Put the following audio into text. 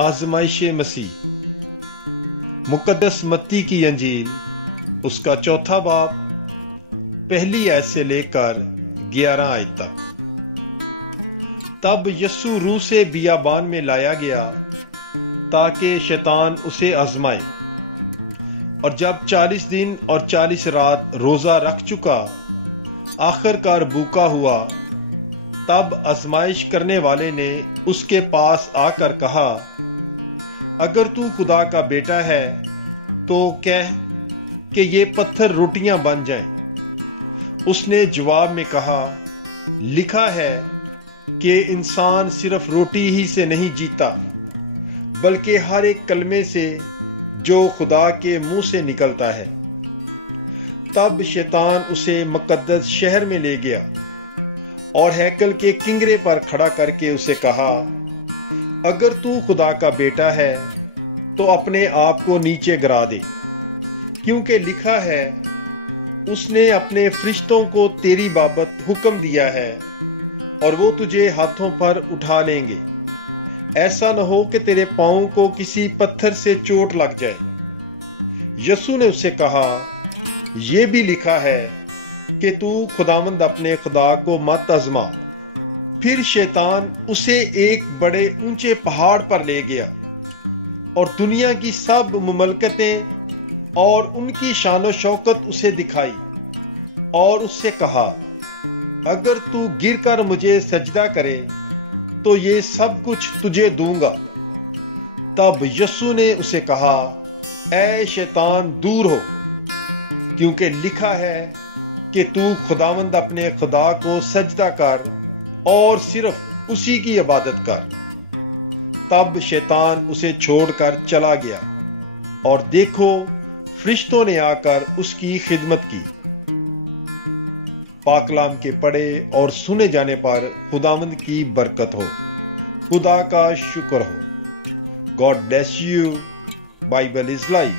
आजमाइश मसीह। मुकद्दस मत्ती की अंजील उसका चौथा बाब पहली आयत से लेकर 11 आयत तक। तब यस्सु रूह से बियाबान में लाया गया ताकि शैतान उसे आजमाए, और जब 40 दिन और 40 रात रोजा रख चुका, आखिरकार भूखा हुआ, तब आजमाइश करने वाले ने उसके पास आकर कहा, अगर तू खुदा का बेटा है तो कह कि ये पत्थर रोटियां बन जाएं। उसने जवाब में कहा, लिखा है कि इंसान सिर्फ रोटी ही से नहीं जीता, बल्कि हर एक कलमे से जो खुदा के मुंह से निकलता है। तब शैतान उसे मुकद्दस शहर में ले गया और हैकल के किंगरे पर खड़ा करके उसे कहा, अगर तू खुदा का बेटा है तो अपने आप को नीचे गिरा दे, क्योंकि लिखा है, उसने अपने फरिश्तों को तेरी बाबत हुक्म दिया है और वो तुझे हाथों पर उठा लेंगे, ऐसा न हो कि तेरे पांव को किसी पत्थर से चोट लग जाए। यस्सु ने उससे कहा, यह भी लिखा है कि तू खुदावंद अपने खुदा को मत आजमा। फिर शैतान उसे एक बड़े ऊंचे पहाड़ पर ले गया और दुनिया की सब मुमलकतें और उनकी शान शौकत उसे दिखाई और उससे कहा, अगर तू गिर कर मुझे सजदा करे तो ये सब कुछ तुझे दूंगा। तब यस्सु ने उसे कहा, ऐ शैतान दूर हो, क्योंकि लिखा है कि तू खुदावंद अपने खुदा को सजदा कर और सिर्फ उसी की इबादत कर। तब शैतान उसे छोड़कर चला गया और देखो, फरिश्तों ने आकर उसकी खिदमत की। पाकलाम के पढ़े और सुने जाने पर खुदावंद की बरकत हो। खुदा का शुक्र हो। God bless you. Bible is life.